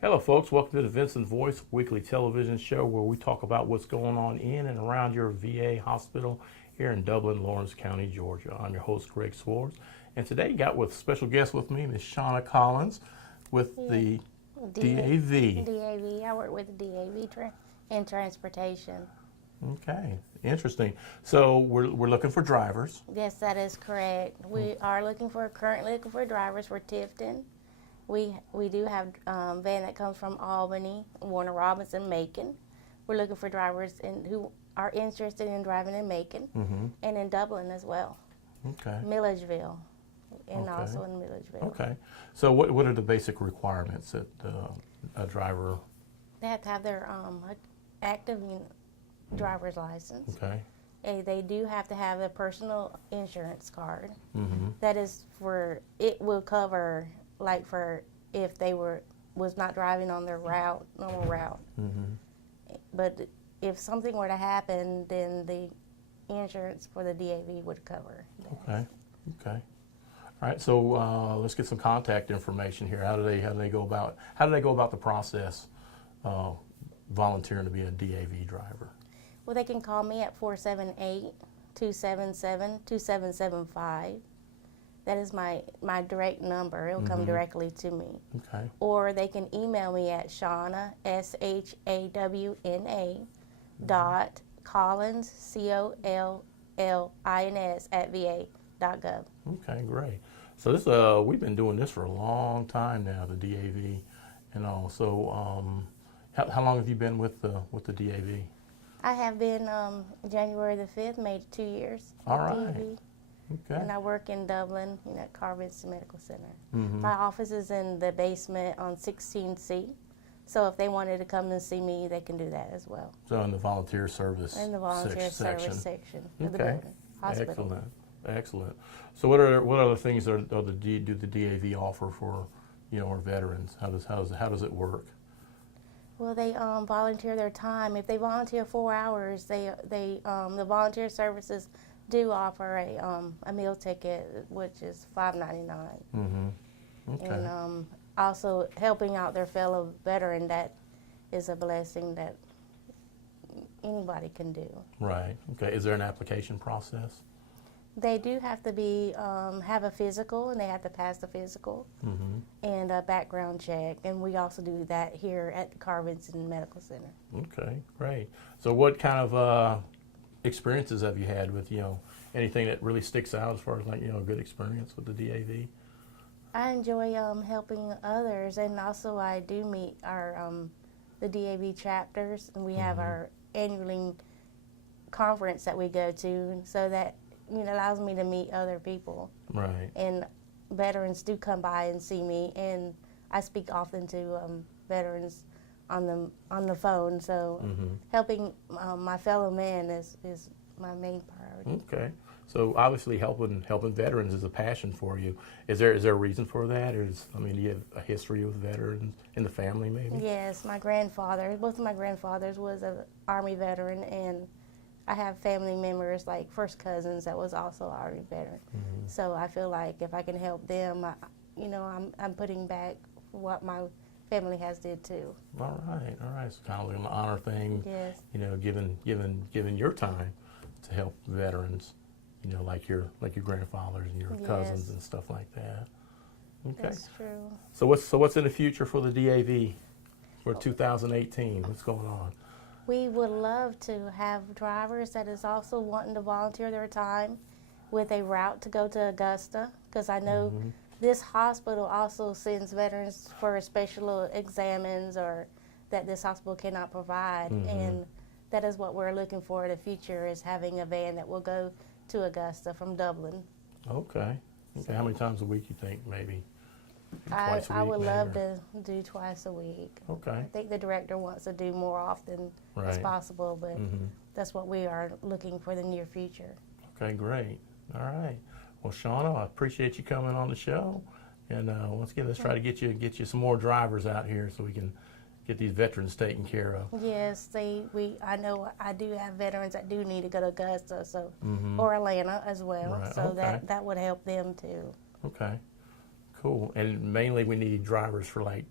Hello, folks. Welcome to the Vinson Voice weekly television show where we talk about what's going on in and around your VA hospital here in Dublin, Lawrence County, Georgia. I'm your host, Greg Swars. And today, got with special guest with me, Miss Shawna Collins with the DAV. DAV. I work with the DAV in transportation. Okay, interesting. So we're looking for drivers. Yes, that is correct. We are currently looking for drivers for Tifton. We do have a van that comes from Albany, Warner Robinson, Macon. We're looking for drivers who are interested in driving in Macon and in Dublin as well. Okay. Milledgeville, and also in Milledgeville. Okay. So what are the basic requirements that a driver? They have to have their active driver's license. Okay. They do have to have a personal insurance card. That is it will cover, like, for if they was not driving on their normal route. But if something were to happen, then the insurance for the DAV would cover that. Okay. All right. So let's get some contact information here. How do they go about the process volunteering to be a DAV driver? Well, they can call me at 478-277-2775. That is my direct number. It'll come directly to me. Okay. Or they can email me at Shawna, SHAWNA, .Collins, COLLINS, @VA.gov. Okay, great. So this we've been doing this for a long time now, the DAV, and all. So how long have you been with the DAV? I have been January the 5th, made 2 years. All right. DAV. Okay. And I work in Dublin, at Vinson Medical Center. My office is in the basement on 16C. So if they wanted to come and see me, they can do that as well. So in the volunteer service In the volunteer service section of the building, hospital. Excellent. So what other things do the DAV offer for our veterans? How does it work? Well, they volunteer their time. If they volunteer 4 hours, the volunteer services do offer a meal ticket, which is $5.99. Okay. And also helping out their fellow veteran, that is a blessing that anybody can do. Right. Okay. Is there an application process? They do have to have a physical, and they have to pass the physical and a background check. And we also do that here at the Vinson Medical Center. Okay, great. So what kind of experiences have you had with, anything that really sticks out as far as a good experience with the DAV? I enjoy helping others, and also I do meet the DAV chapters, and we have our annual conference that we go to, so that allows me to meet other people. Right. And veterans do come by and see me, and I speak often to veterans on the phone. So helping my fellow man is my main priority. Okay. So obviously helping veterans is a passion for you. Is there a reason for that? Do you have a history with veterans in the family, maybe? Yes, both of my grandfathers was an Army veteran, and I have family members, like first cousins, that was also Army veteran. So I feel like if I can help them, I'm putting back what my family has did too. All right. So kind of like an honor thing. Yes. Giving your time to help veterans, like your grandfathers and your cousins and stuff like that. Okay. That's true. So what's in the future for the DAV for 2018? What's going on? We would love to have drivers that is also wanting to volunteer their time with a route to go to Augusta, because I know this hospital also sends veterans for special examens or that this hospital cannot provide, and that is what we're looking for in the future, is having a van that will go to Augusta from Dublin. Okay. How many times a week you think, maybe? Twice a week, I would maybe, love to do twice a week. Okay. I think the director wants to do more often as possible, but that's what we are looking for the near future. Okay, great. All right. Well, Shawna, I appreciate you coming on the show, and once again, let's try to get you some more drivers out here so we can get these veterans taken care of. Yes, I know I do have veterans that do need to go to Augusta, so or Atlanta as well. Right. So Okay. that would help them too. Okay. Cool. And mainly we need drivers for like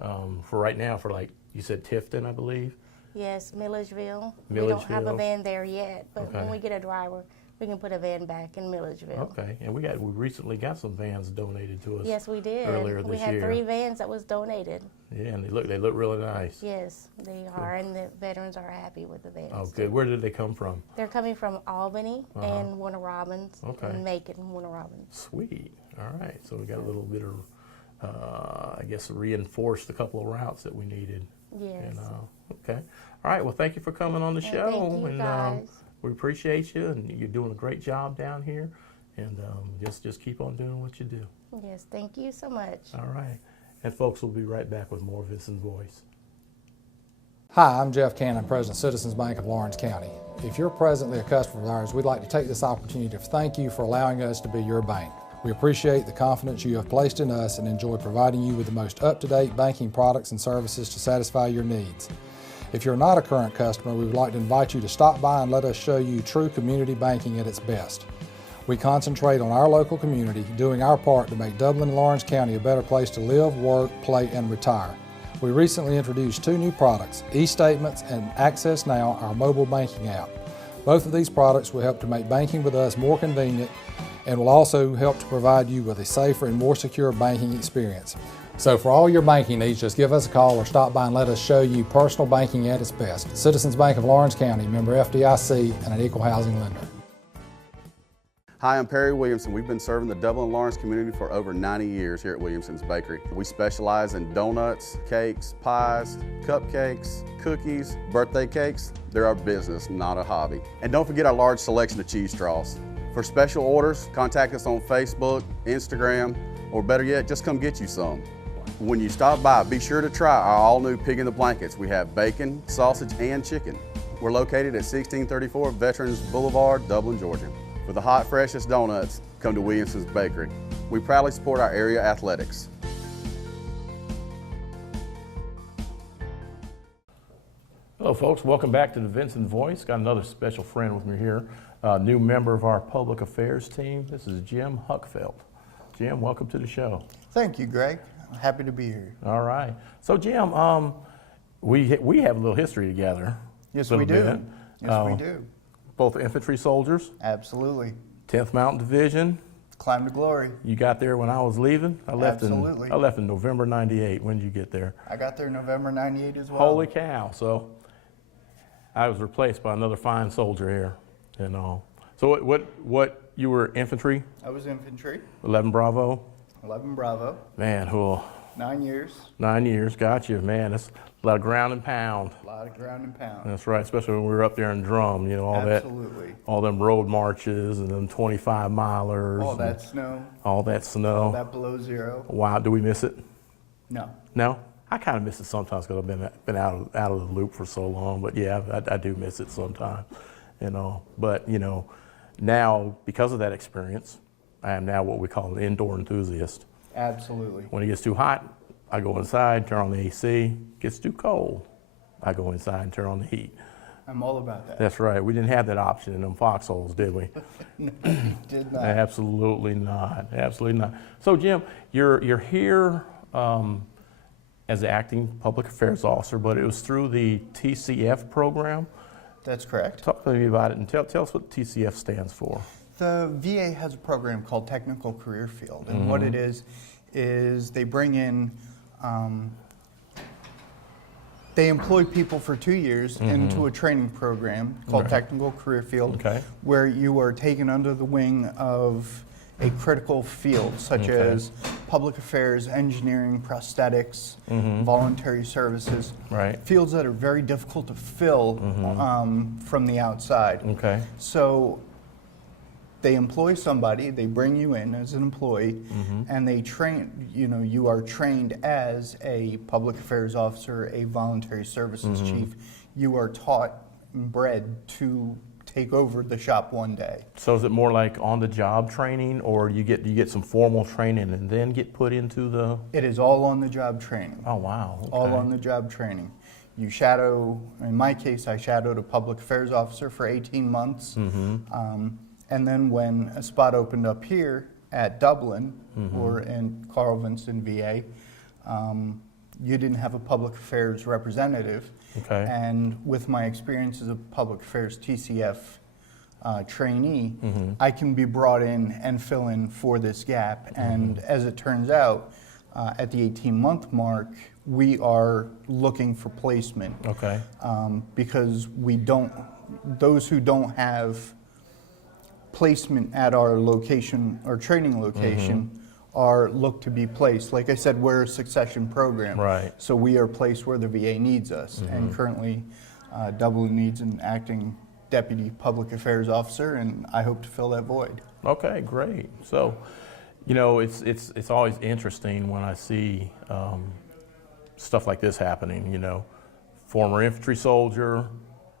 for right now, for like you said, Tifton, I believe. Yes, Milledgeville. We don't have a Milledgeville. van there yet, but Okay. when we get a driver, we can put a van back in Milledgeville. Okay, and we recently got some vans donated to us. Yes, we did. Earlier We this had year. 3 vans that was donated. Yeah, and they look really nice. Yes, they are, and the veterans are happy with the vans. Oh, good. Where did they come from? They're coming from Albany and Warner Robins, Okay. and Macon, Warner Robins. Sweet. All right, so we got a little bit of, I guess, reinforced a couple of routes that we needed. Yes. And, okay. All right. Well, thank you for coming on the show. Thank you, guys. We appreciate you, and you're doing a great job down here. And just keep on doing what you do. Yes, thank you so much. All right. And folks, we'll be right back with more Vinson's Voice. Hi, I'm Jeff Cannon, President of Citizens Bank of Lawrence County. If you're presently a customer of ours, we'd like to take this opportunity to thank you for allowing us to be your bank. We appreciate the confidence you have placed in us and enjoy providing you with the most up-to-date banking products and services to satisfy your needs. If you're not a current customer, we would like to invite you to stop by and let us show you true community banking at its best. We concentrate on our local community, doing our part to make Dublin and Lawrence County a better place to live, work, play, and retire. We recently introduced 2 new products, eStatements and Access Now, our mobile banking app. Both of these products will help to make banking with us more convenient and will also help to provide you with a safer and more secure banking experience. So for all your banking needs, just give us a call or stop by and let us show you personal banking at its best. Citizens Bank of Lawrence County, member FDIC, and an equal housing lender. Hi, I'm Perry Williamson. We've been serving the Dublin and Lawrence community for over 90 years here at Williamson's Bakery. We specialize in donuts, cakes, pies, cupcakes, cookies, birthday cakes. They're our business, not a hobby. And don't forget our large selection of cheese straws. For special orders, contact us on Facebook, Instagram, or better yet, just come get you some. When you stop by, be sure to try our all-new Pig in the Blankets. We have bacon, sausage, and chicken. We're located at 1634 Veterans Boulevard, Dublin, Georgia. For the hot, freshest donuts, come to Williamson's Bakery. We proudly support our area athletics. Hello, folks. Welcome back to the Vinson Voice. Got another special friend with me here, a new member of our public affairs team. This is Jim Huckfeldt. Jim, welcome to the show. Thank you, Greg. I'm happy to be here. All right. So, Jim, we have a little history together. Yes, a we little do. bit. Yes, we do. Both infantry soldiers, Absolutely. 10th Mountain Division. Climb to glory. You got there when I was leaving. I left Absolutely. I left in November '98. When did you get there? I got there November '98 as well. Holy cow! So I was replaced by another fine soldier here, and all. So what you were infantry? I was infantry, 11 Bravo. 11 Bravo, Man, who 9 years, 9 years? Got you, man. That's a lot of ground and pound. a lot of ground and pound. That's right, especially when we were up there in Drum. You know all Absolutely. all them road marches and them 25 milers. All and that snow, all that snow. all that below zero. Wow, do we miss it? No. No, I kind of miss it sometimes because I've been out of the loop for so long. But yeah, I do miss it sometimes, you know. But you know, now because of that experience, I am now what we call an indoor enthusiast. Absolutely. When it gets too hot, I go inside, turn on the AC. Gets too cold, I go inside and turn on the heat. I'm all about that. That's right. We didn't have that option in them foxholes, did we? No, did not. Absolutely not. Absolutely not. So, Jim, you're here as the acting public affairs officer, but it was through the TCF program. That's correct. Talk to me about it and tell us what TCF stands for. The VA has a program called Technical Career Field, and what it is they bring in, they employ people for 2 years into a training program called Technical Career Field, where you are taken under the wing of a critical field, such as public affairs, engineering, prosthetics, voluntary services, fields that are very difficult to fill from the outside. So they employ somebody, they bring you in as an employee, and they train, you are trained as a public affairs officer, a voluntary services chief. You are taught and bred to take over the shop one day. So is it more like on-the-job training, or you get some formal training and then get put into the? It is all on-the-job training. Oh, wow. Okay. All on-the-job training. You shadow, in my case, I shadowed a public affairs officer for 18 months. And then when a spot opened up here at Dublin or in Carl Vinson VA, you didn't have a public affairs representative. Okay. And with my experience as a public affairs TCF trainee, I can be brought in and fill in for this gap. And as it turns out, at the 18-month mark, we are looking for placement. Okay. Because those who don't have placement at our location or training location are looked to be placed. Like I said, we're a succession program. Right. So we are placed where the VA needs us. And currently, Dublin needs an acting deputy public affairs officer, and I hope to fill that void. Okay, great. So, you know, it's always interesting when I see stuff like this happening. You know, former infantry soldier.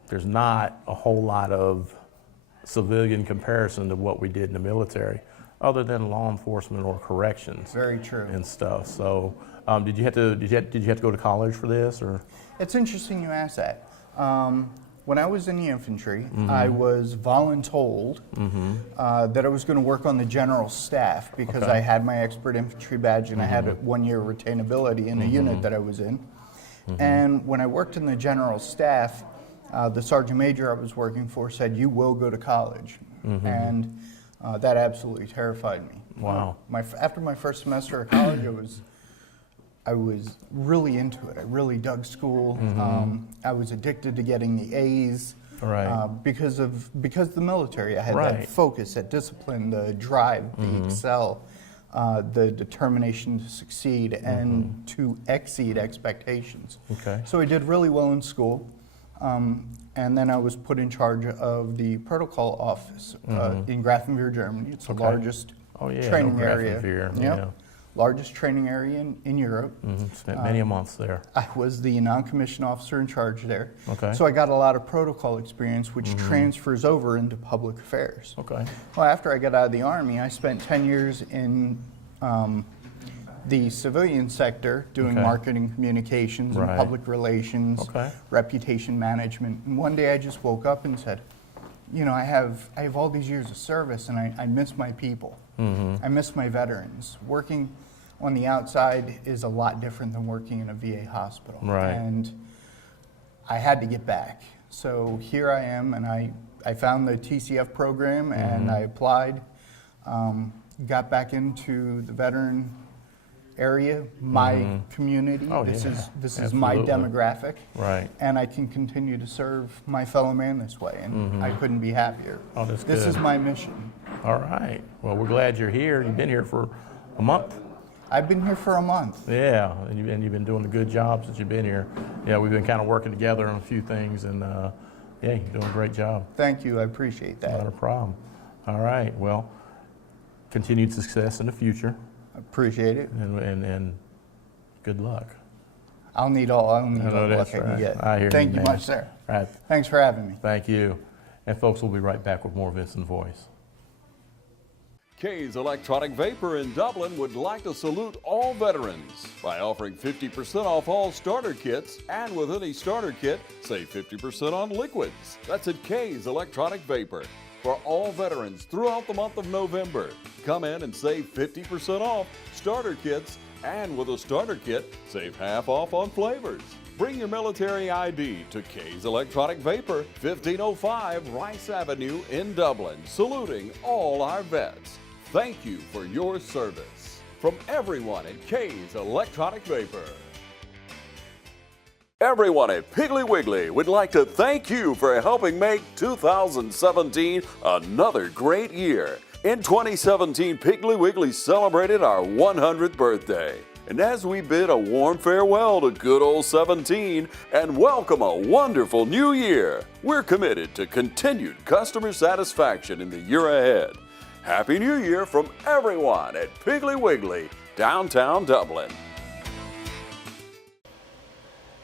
There's not a whole lot of civilian comparison to what we did in the military, other than law enforcement or corrections. Very true. And stuff. So, did you have to go to college for this, or? It's interesting you ask that. When I was in the infantry, I was voluntold that I was going to work on the general staff because I had my expert infantry badge and I had a 1-year retainability in the unit that I was in. And when I worked in the general staff, the sergeant major I was working for said, "You will go to college." And that absolutely terrified me. Wow. After my first semester of college, I was really into it. I really dug school. I was addicted to getting the A's because of the military. I had that focus, that discipline, the drive, the excel, the determination to succeed and to exceed expectations. Okay. So I did really well in school. And then I was put in charge of the protocol office in Grafenwehr, Germany. It's the largest training area. Yeah. Largest training area in Europe. Spent many months there. I was the non-commissioned officer in charge there. Okay. So I got a lot of protocol experience, which transfers over into public affairs. Okay. Well, after I got out of the Army, I spent 10 years in the civilian sector doing marketing communications and public relations, reputation management. And one day I just woke up and said, you know, I have all these years of service and I miss my people. I miss my veterans. Working on the outside is a lot different than working in a VA hospital. Right. And I had to get back. So here I am, and I found the TCF program and I applied, got back into the veteran area, my community. This is my demographic, and I can continue to serve my fellow man this way, and I couldn't be happier. Oh, that's this good. is my mission. All right. Well, we're glad you're here. You've been here for a month. I've been here for a month. Yeah, and you've been doing a good job since you've been here. Yeah, we've been kind of working together on a few things, and yeah, you're doing a great job. Thank you. I appreciate that. Not a problem. All right. Well, continued success in the future. Appreciate it. And good luck. I'll need all the luck I can get. I hear Thank you man. much, sir. Right. Thanks for having me. Thank you. And folks, we'll be right back with more Vinson Voice. K's Electronic Vapor in Dublin would like to salute all veterans by offering 50% off all starter kits, and with any starter kit, save 50% on liquids. That's at K's Electronic Vapor for all veterans throughout the month of November. Come in and save 50% off starter kits, and with a starter kit, save half off on flavors. Bring your military ID to K's Electronic Vapor, 1505 Rice Avenue in Dublin, saluting all our vets. Thank you for your service. From everyone at K's Electronic Vapor. Everyone at Piggly Wiggly would like to thank you for helping make 2017 another great year. In 2017, Piggly Wiggly celebrated our 100th birthday. And as we bid a warm farewell to good old 17 and welcome a wonderful new year, we're committed to continued customer satisfaction in the year ahead. Happy New Year from everyone at Piggly Wiggly, downtown Dublin.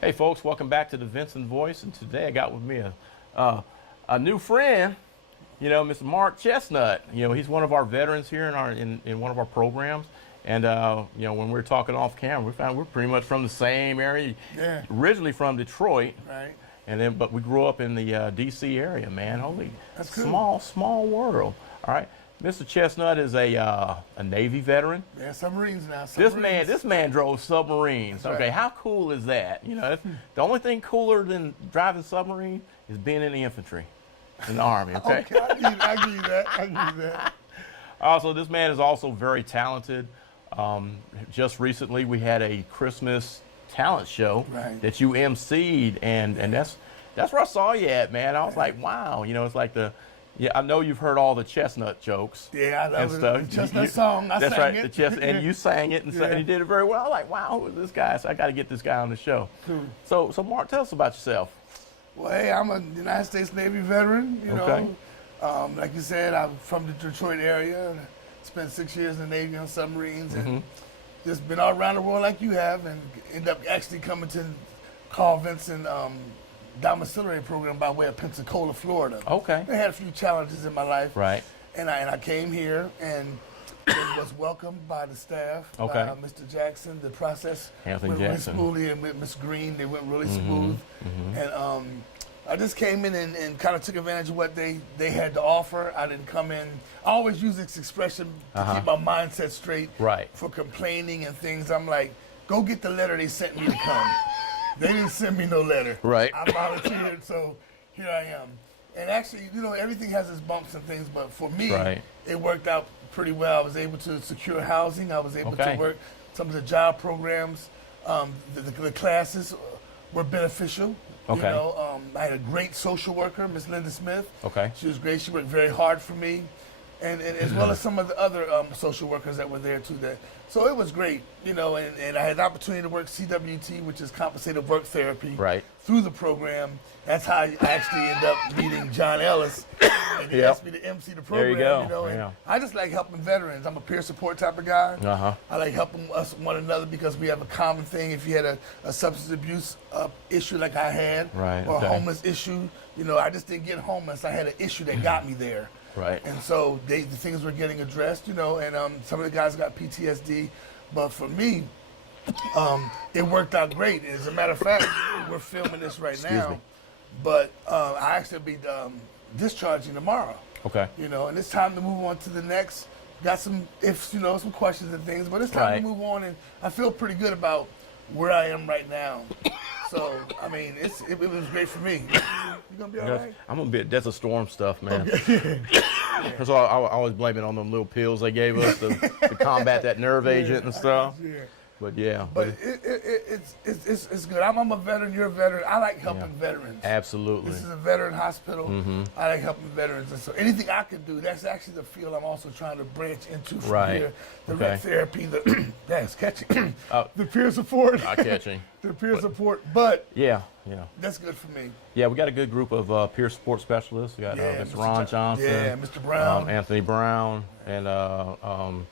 Hey folks, welcome back to the Vinson Voice, and today I got with me a new friend, you know, Mr. Marc Chestnut. You know, he's one of our veterans here in one of our programs, and you know, when we were talking off camera, we found we're pretty much from the same area. Yeah. Originally from Detroit, Right. and then but we grew up in the D.C. area. Man, holy, That's cool. small world. All right, Mr. Chestnut is a Navy veteran. Yeah, submarines now. This man drove submarines. That's Okay, right. how cool is that? You know, the only thing cooler than driving submarine is being in the infantry, in the Army. Okay. Okay, I give you that. I give you that. Also, this man is also very talented. Just recently, we had a Christmas talent show Right. that you emceed, and that's where I saw you at, man. I was like, wow. You know, it's like I know you've heard all the Chestnut jokes. Yeah, I love and it. stuff. The Chestnut song. I That's sang right, it. and you sang it, and Yeah. you did it very well. I'm like, wow, who is this guy? So I got to get this guy on the show. Cool. So Mark, tell us about yourself. Well, hey, I'm a United States Navy veteran. You Okay. know, like you said, I'm from the Detroit area. Spent 6 years in the Navy on submarines, and just been all around the world like you have, and ended up actually coming to Carl Vinson domiciliary program by way of Pensacola, Florida. Okay. I had a few challenges in my life. Right. And I came here and was welcomed by the staff. Okay. By Mr. Jackson. The process Anthony went Jackson. really smoothly, and with Miss Green, they went really smooth. And I just came in and kind of took advantage of what they had to offer. I didn't come in. I always use this expression to keep my mindset straight. Right. For complaining and things, I'm like, go get the letter they sent me to come. They didn't send me no letter. Right. I volunteered, so here I am. And actually, you know, everything has its bumps and things, but for me, Right. it worked out pretty well. I was able to secure housing. I was able Okay. to work some of the job programs. The classes were beneficial. Okay. You know, I had a great social worker, Miss Linda Smith. Okay. She was great. She worked very hard for me, and as well as some of the other social workers that were there too. So it was great, you know, and I had the opportunity to work CWT, which is compensated work therapy, Right. through the program. That's how I actually ended up meeting John Ellis, and he Yep. asked me to MC the program. There you go. know, and Yeah. I just like helping veterans. I'm a peer support type of guy. Uh-huh. I like helping us one another because we have a common thing. If you had a substance abuse issue like I had, Right, or okay. a homeless issue, you know, I just didn't get homeless. I had an issue that got me there. Right. And so the things were getting addressed, you know, and some of the guys got PTSD. But for me, it worked out great. As a matter of fact, we're filming this right now. me. But I actually be discharging tomorrow. Okay. You know, and it's time to move on to the next. Got some ifs, you know, some questions and things, but it's time Right. to move on, and I feel pretty good about where I am right now. So, I mean, it was great for me. You gonna be all right? I'm gonna be that's a storm stuff, man. That's why I always blame it on them little pills they gave us to combat that nerve agent and stuff. Yeah. But yeah, But it's good. I'm a veteran. You're a veteran. I like helping veterans. absolutely. This is a veteran hospital. I like helping veterans, and so anything I can do. That's actually the field I'm also trying to branch into from Right. here. The Okay. rec therapy, the that's catchy. Oh. The peer support. Eye catching. The peer support, but Yeah. that's good for me. Yeah, we got a good group of peer support specialists. We got Yeah, Mr. Ron Johnson. Yeah, Mr. Brown, Anthony Brown, and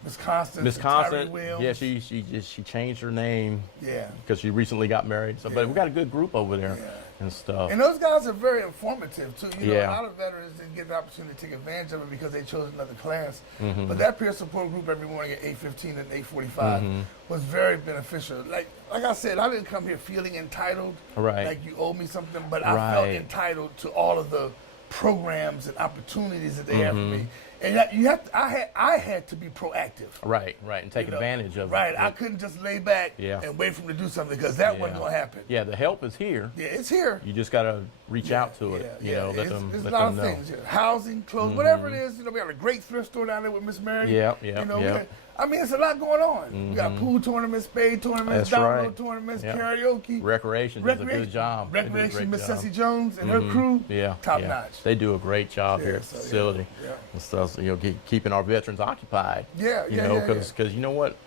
Miss Constance, Miss Tyree Constant. Wills. Yeah, she changed her name Yeah. because she recently got married. So, but we got a good group over there Yeah. and stuff. And those guys are very informative too. You know, Yeah. a lot of veterans didn't get the opportunity to take advantage of it because they chose another class. Mm-hmm. But that peer support group every morning at 8:15 and 8:45 Mm-hmm. was very beneficial. Like I said, I didn't come here feeling entitled, Right. like you owe me something, but I felt Right. entitled to all of the programs and opportunities that they have Mm-hmm. for me. And that you have to, I had to be proactive. Right, and take you know? advantage of Right, it. I couldn't just lay back Yeah. and wait for them to do something because that wasn't going to happen. Yeah, the help is here. Yeah, it's here. You just got to reach out to it. You know, let It's them a let lot them of know. things. Yeah. Housing, clothes, whatever it is. You know, we got a great thrift store down there with Miss Mary. Yeah, You know, yeah. I mean, it's a lot going on. We got pool tournaments, spade tournaments, That's domino right. tournaments, Yeah. karaoke. Recreation does a good job. They do a Recreation, great Miss job. Ceci Jones and her crew, Yeah, top yeah. notch. They do a great job Yeah, here at the so, yeah, facility yeah. and stuff. So, you know, keeping our veterans occupied. Yeah, you yeah, know, yeah, because you know what,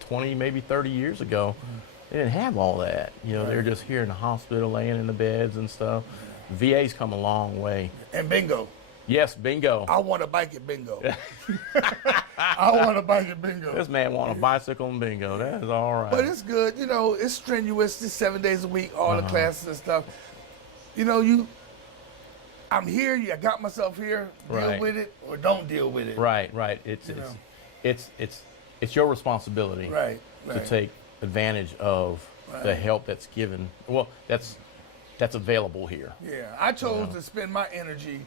20 maybe 30 years ago, they didn't have all that. You know, they were just here in the hospital, laying in the beds and stuff. VA's come a long way. And bingo. Yes, bingo. I want a bike at bingo. I want a bike at bingo. This man want a bicycle and bingo. That is all right. But it's good. You know, it's strenuous. It's 7 days a week, all the classes and stuff. You know, I'm here. I got myself here. Deal Right. with it or don't deal with it. Right. You know. It's your responsibility Right. to take advantage of the Right. help that's given. Well, that's that's available here. Yeah, I chose to spend my energy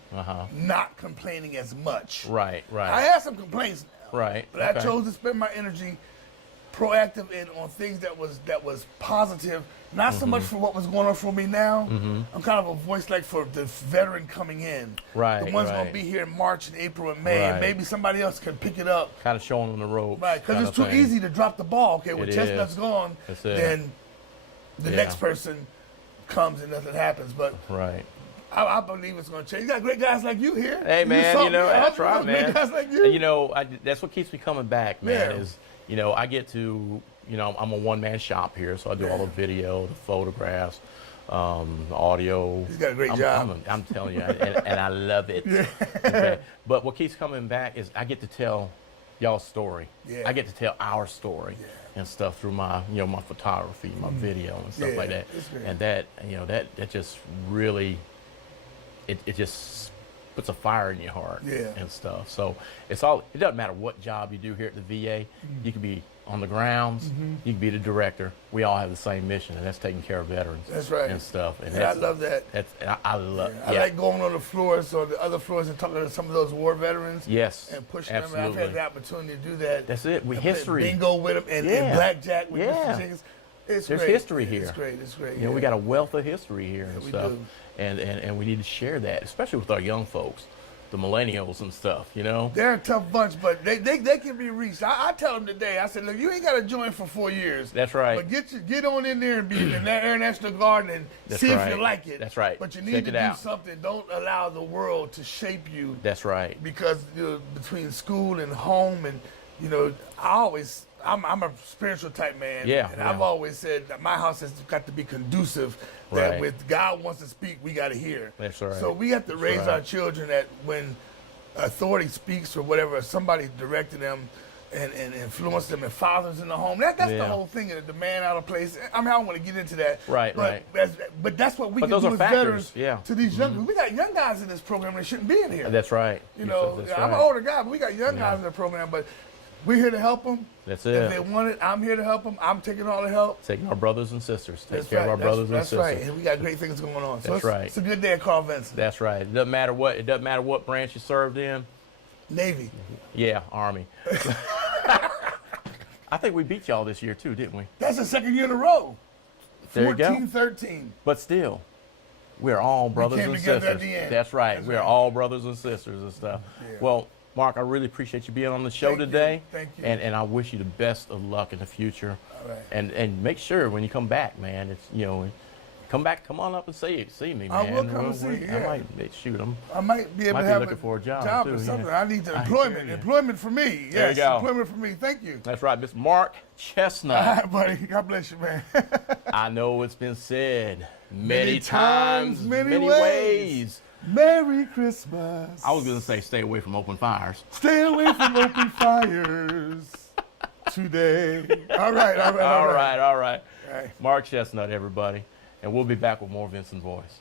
not complaining as much. Right, right. I had some complaints, right, but I chose to spend my energy proactive and on things that was positive, not so much for what was going on for me now. I'm kind of a voice like for the veteran coming in. Right, the ones right. going to be here in March and April and May, and maybe somebody else can pick it up. Kind of showing them the ropes. Right, because it's too easy to drop the ball. Okay, when Chestnut's gone, then the next person comes and nothing happens. But I believe it's going to change. You got great guys like you here. Hey, man, you know, that's right, man. Great guys like you. And, you know, that's what keeps me coming back, man, is, you know, I get to, you know, I'm a one-man shop here, so I do all the video, the photographs, the audio. He's got a great job. I'm telling you, and I love it. Okay? But what keeps coming back is I get to tell y'all's story. I get to tell our story and stuff through my, you know, my photography, my video and stuff like that. And that, you know, that just really, it just puts a fire in your heart and stuff. So it doesn't matter what job you do here at the VA. You could be on the grounds, you can be the director. We all have the same mission, and that's taking care of veterans. That's right. And stuff. And I love that. I love. I like going on the floors or the other floors and talking to some of those war veterans. Yes. And pushing them. I've had the opportunity to do that. That's it. With history. Bingo with them and blackjack with Mr. Jenkins. There's history here. It's great. It's great. You know, we got a wealth of history here and we stuff. do. And we need to share that, especially with our young folks, the millennials and stuff, you know? They're a tough bunch, but they can be reached. I tell them today, I said, look, you ain't got to join for 4 years. That's right. But get on in there and be in that Air National Guard and see if you like it. That's right. But you need to do something. Don't allow the world to shape you. That's right. Because between school and home and, you know, I'm a spiritual type man. And I've always said that my house has got to be conducive. That with God wants to speak, we got to hear. That's right. So we have to raise our children that when authority speaks or whatever, somebody directing them and influence them and fathers in the home. That's the whole thing, the man out of place. I mean, I don't want to get into that. But that's what we can do as veterans to these young. We got young guys in this program that shouldn't be in here. That's right. You know, I'm an older guy, but we got young guys in the program. But we're here to help them. That's it. If they want it, I'm here to help them. I'm taking all the help. Taking our brothers and sisters. Take care of our brothers and sisters. That's right. And we got great things going on. That's right. It's a good day at Carl Vinson. That's right. It doesn't matter what branch you served in. Navy. Yeah, Army. I think we beat y'all this year too, didn't we? That's the second year in a row. There you go. 14-13. But still, we're all brothers and sisters. At the end. That's right. We're all brothers and sisters and stuff. Yeah. Well, Marc, I really appreciate you being on the show today. Thank you. And I wish you the best of luck in the future. All right. And make sure when you come back, man, it's, you know, come on up and see me, man. I will come and see you. I might be able to have looking for a job too, or something. I need employment for me. There you go. Employment for me. Thank you. That's right, Mr. Marc Chestnut. All right, buddy. God bless you, man. I know it's been said many times, many ways. Merry Christmas. I was going to say stay away from open fires. Stay away from open fires today. All right. Marc Chestnut, everybody. And we'll be back with more Vinson Voice.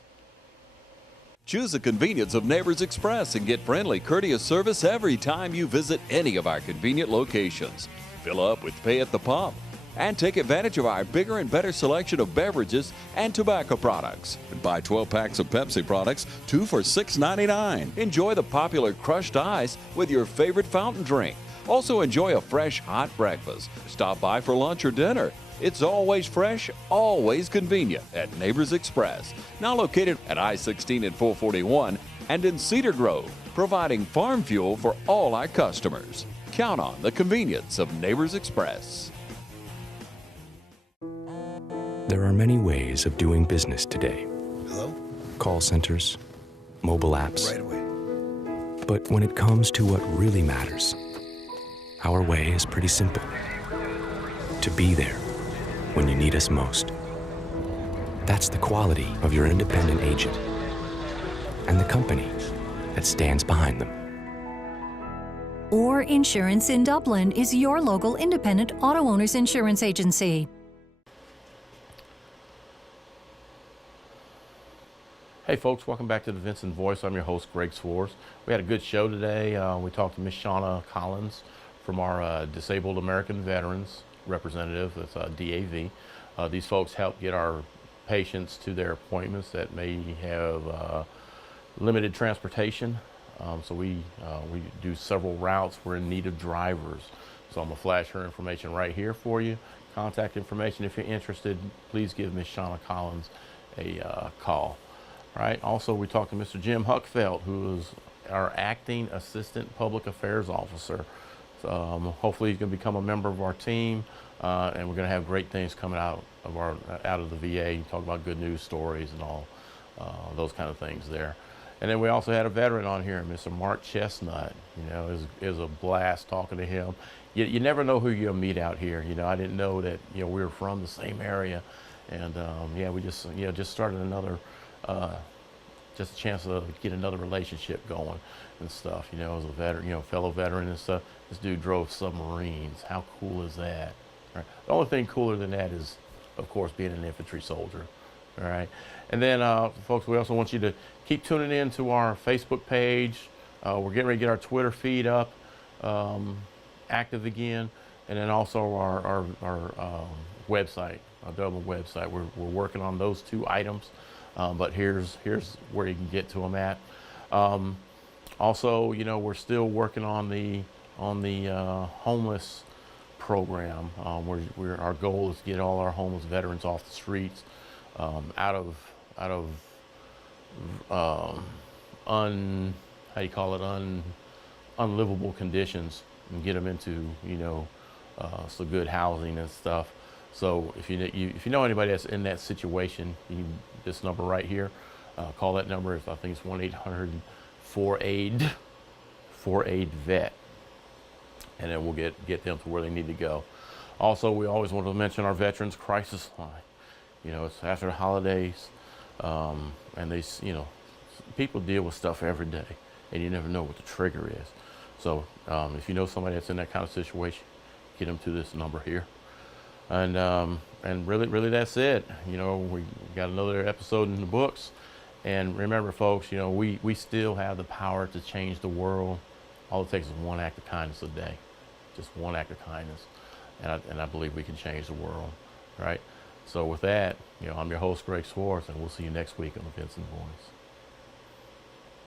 Choose the convenience of Neighbors Express and get friendly, courteous service every time you visit any of our convenient locations. Fill up with pay at the pump and take advantage of our bigger and better selection of beverages and tobacco products. And buy 12 packs of Pepsi products, 2 for $6.99. Enjoy the popular crushed ice with your favorite fountain drink. Also enjoy a fresh, hot breakfast. Stop by for lunch or dinner. It's always fresh, always convenient at Neighbors Express. Now located at I-16 and 441 and in Cedar Grove, providing farm fuel for all our customers. Count on the convenience of Neighbors Express. There are many ways of doing business today. Hello? Call centers, mobile apps. Right away. But when it comes to what really matters, our way is pretty simple. To be there when you need us most. That's the quality of your independent agent and the company that stands behind them. Orr Insurance in Dublin is your local independent auto owners insurance agency. Hey folks, welcome back to the Vinson Voice. I'm your host, Greg Swars. We had a good show today. We talked to Miss Shawna Collins from our Disabled American Veterans representative, that's DAV. These folks help get our patients to their appointments that may have limited transportation. So we do several routes. We're in need of drivers. So I'm gonna flash her information right here for you. Contact information. If you're interested, please give Ms. Shawna Collins a call. All right. Also, we talked to Mr. Jim Huckfeldt, who is our acting assistant public affairs officer. So, hopefully he's going to become a member of our team, and we're going to have great things coming out of the VA. Talk about good news stories and all those kind of things there. And then we also had a veteran on here, Mr. Marc Chestnut. You know, it was a blast talking to him. You never know who you'll meet out here. You know, I didn't know that, you know, we were from the same area. And yeah, we just, you know, just started another, just a chance to get another relationship going and stuff. You know, as a veteran, you know, fellow veteran and stuff. This dude drove submarines. How cool is that? Right? The only thing cooler than that is, of course, being an infantry soldier. All right. And then, folks, we also want you to keep tuning in to our Facebook page. We're getting ready to get our Twitter feed up, active again, and then also our website, our Dublin website. We're working on those two items, but here's where you can get to them at. Also, you know, we're still working on the homeless program. Our goal is to get all our homeless veterans off the streets, out of unlivable conditions, and get them into, you know, some good housing and stuff. So if you know anybody that's in that situation, this number right here, call that number. I think it's 1-800-4AID-VET, and then we'll get them to where they need to go. Also, we always want to mention our Veterans Crisis Line. You know, it's after the holidays, and you know, people deal with stuff every day, and you never know what the trigger is. So if you know somebody that's in that kind of situation, get them to this number here. And really that's it. You know, we got another episode in the books. And remember, folks, you know, we still have the power to change the world. All it takes is one act of kindness a day, just one act of kindness, and I believe we can change the world, right? So with that, you know, I'm your host, Greg Swars, and we'll see you next week on the Vinson Voice.